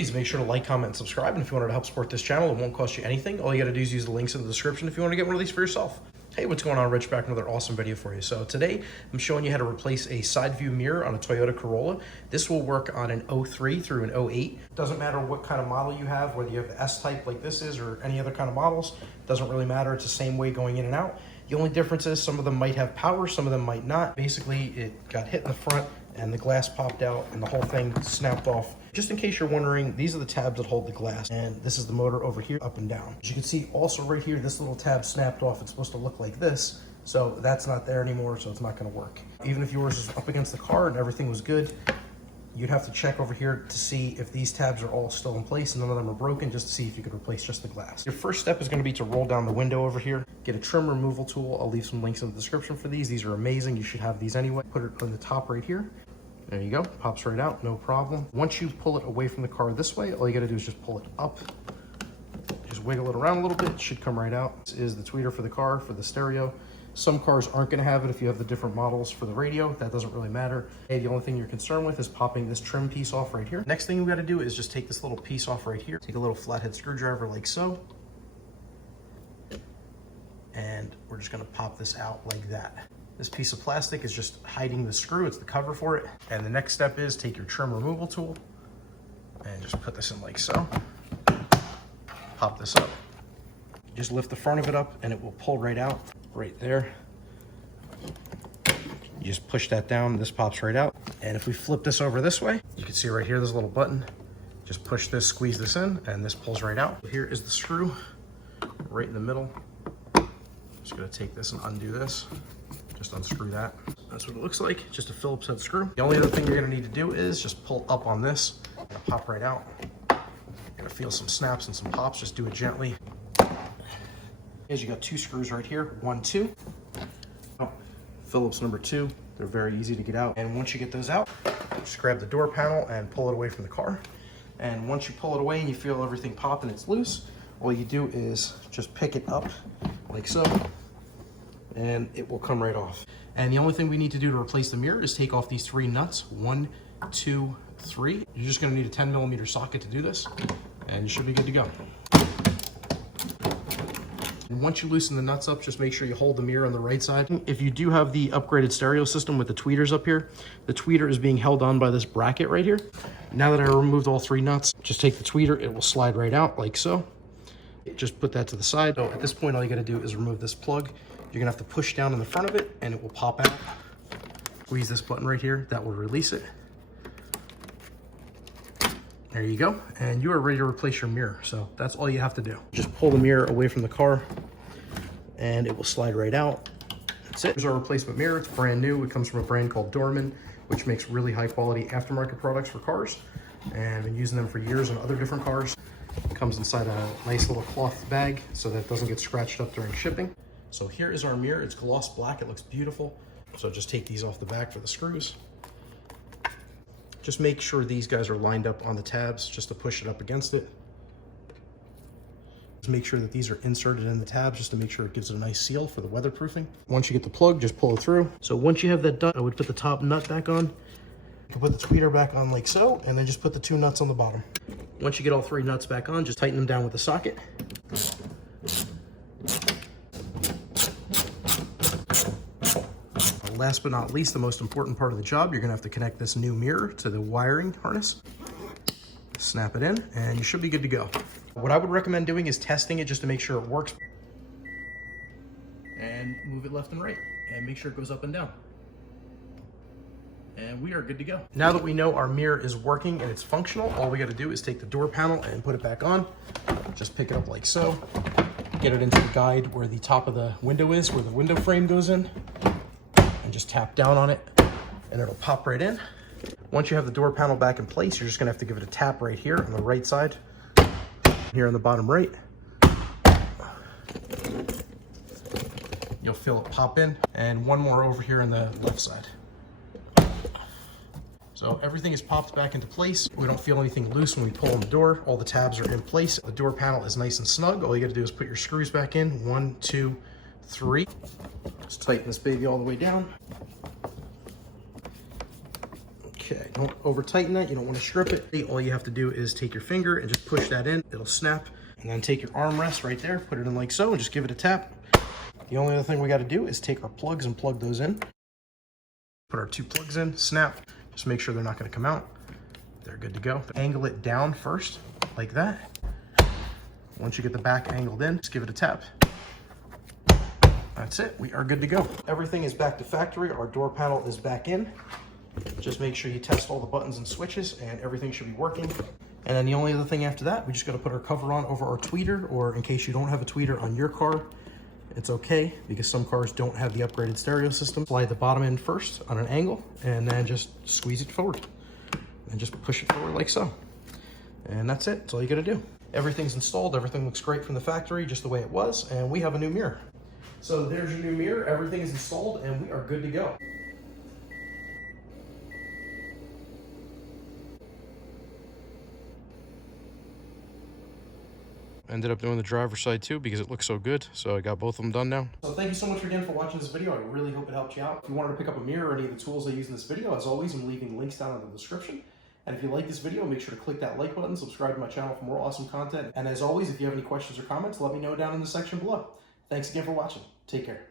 Please make sure to like, comment, and subscribe. And if you wanted to help support this channel, it won't cost you anything. All you gotta do is use the links in the description if you want to get one of these for yourself. Hey, what's going on? Rich back with another awesome video for you. So today I'm showing you how to replace a side view mirror on a Toyota Corolla. This will work on an 03 through an 08. Doesn't matter what kind of model you have, whether you have the S-type like this is or any other kind of models. Doesn't really matter. It's the same way going in and out. The only difference is some of them might have power, some of them might not. Basically, it got hit in the front and the glass popped out and the whole thing snapped off. Just in case you're wondering, these are the tabs that hold the glass, and this is the motor over here, up and down. As you can see, also right here, this little tab snapped off. It's supposed to look like this, so that's not there anymore, so it's not gonna work. Even if yours is up against the car and everything was good, you'd have to check over here to see if these tabs are all still in place and none of them are broken, just to see if you could replace just the glass. Your first step is gonna be to roll down the window over here. Get a trim removal tool. I'll leave some links in the description for these. These are amazing. You should have these anyway. Put it on the top right here. There you go, pops right out, no problem. Once you pull it away from the car this way, all you gotta do is just pull it up. Just wiggle it around a little bit, it should come right out. This is the tweeter for the car, for the stereo. Some cars aren't gonna have it if you have the different models for the radio. That doesn't really matter. Hey, the only thing you're concerned with is popping this trim piece off right here. Next thing we gotta do is just take this little piece off right here. Take a little flathead screwdriver like so. And we're just gonna pop this out like that. This piece of plastic is just hiding the screw. It's the cover for it. And the next step is take your trim removal tool and just put this in like so. Pop this up. Just lift the front of it up and it will pull right out, right there. You just push that down, this pops right out. And if we flip this over this way, you can see right here, there's a little button. Just push this, squeeze this in, and this pulls right out. Here is the screw, right in the middle. Just gonna take this and undo this. Just unscrew that. That's what it looks like, just a Phillips head screw. The only other thing you're gonna need to do is just pull up on this. It'll pop right out. You're gonna feel some snaps and some pops, just do it gently. As you got two screws right here, 1, 2. Oh, Phillips number 2, they're very easy to get out. And once you get those out, just grab the door panel and pull it away from the car. And once you pull it away and you feel everything pop and it's loose, all you do is just pick it up like so, and it will come right off. And the only thing we need to do to replace the mirror is take off these 3 nuts. 1, 2, 3. You're just gonna need a 10mm socket to do this, and you should be good to go. And once you loosen the nuts up, just make sure you hold the mirror on the right side. If you do have the upgraded stereo system with the tweeters up here, the tweeter is being held on by this bracket right here. Now that I removed all 3 nuts, just take the tweeter, it will slide right out like so. Just put that to the side. So at this point, all you gotta do is remove this plug. You're gonna have to push down in the front of it and it will pop out. Squeeze this button right here, that will release it. There you go, and you are ready to replace your mirror. So that's all you have to do. Just pull the mirror away from the car and it will slide right out. That's it. Here's our replacement mirror. It's brand new. It comes from a brand called Dorman, which makes really high quality aftermarket products for cars. And I've been using them for years on other different cars. It comes inside a nice little cloth bag so that it doesn't get scratched up during shipping. So here is our mirror. It's gloss black. It looks beautiful. So just take these off the back for the screws. Just make sure these guys are lined up on the tabs just to push it up against it. Just make sure that these are inserted in the tabs just to make sure it gives it a nice seal for the weatherproofing. Once you get the plug, just pull it through. So once you have that done, I would put the top nut back on. You can put the tweeter back on like so, and then just put the 2 nuts on the bottom. Once you get all 3 nuts back on, just tighten them down with the socket. Last but not least, the most important part of the job, you're gonna have to connect this new mirror to the wiring harness. Snap it in, and you should be good to go. What I would recommend doing is testing it just to make sure it works. And move it left and right, and make sure it goes up and down. And we are good to go. Now that we know our mirror is working and it's functional, all we gotta do is take the door panel and put it back on. Just pick it up like so. Get it into the guide where the top of the window is, where the window frame goes in. And just tap down on it and it'll pop right in. Once you have the door panel back in place, you're just gonna have to give it a tap right here on the right side, here on the bottom right. You'll feel it pop in, and one more over here on the left side. So everything is popped back into place. We don't feel anything loose when we pull on the door. All the tabs are in place. The door panel is nice and snug. All you gotta do is put your screws back in. 1, 2, 3. Just tighten this baby all the way down. Okay, don't over tighten that. You don't want to strip it. All you have to do is take your finger and just push that in. It'll snap. And then take your armrest right there, put it in like so, and just give it a tap. The only other thing we got to do is take our plugs and plug those in. Put our 2 plugs in, snap. Just make sure they're not going to come out. They're good to go. Angle it down first, like that. Once you get the back angled in, just give it a tap. That's it. We are good to go. Everything is back to factory. Our door panel is back in. Just make sure you test all the buttons and switches, and everything should be working. And then the only other thing after that, we just got to put our cover on over our tweeter, or in case you don't have a tweeter on your car, it's okay because some cars don't have the upgraded stereo system. Slide the bottom end first on an angle and then just squeeze it forward and just push it forward like so. And that's it. That's all you got to do. Everything's installed. Everything looks great from the factory, just the way it was. And we have a new mirror. So there's your new mirror. Everything is installed and we are good to go. Ended up doing the driver's side too because it looks so good. So I got both of them done now. So thank you so much again for watching this video. I really hope it helped you out. If you wanted to pick up a mirror or any of the tools I use in this video, as always, I'm leaving links down in the description. And if you like this video, make sure to click that like button, subscribe to my channel for more awesome content. And as always, if you have any questions or comments, let me know down in the section below. Thanks again for watching. Take care.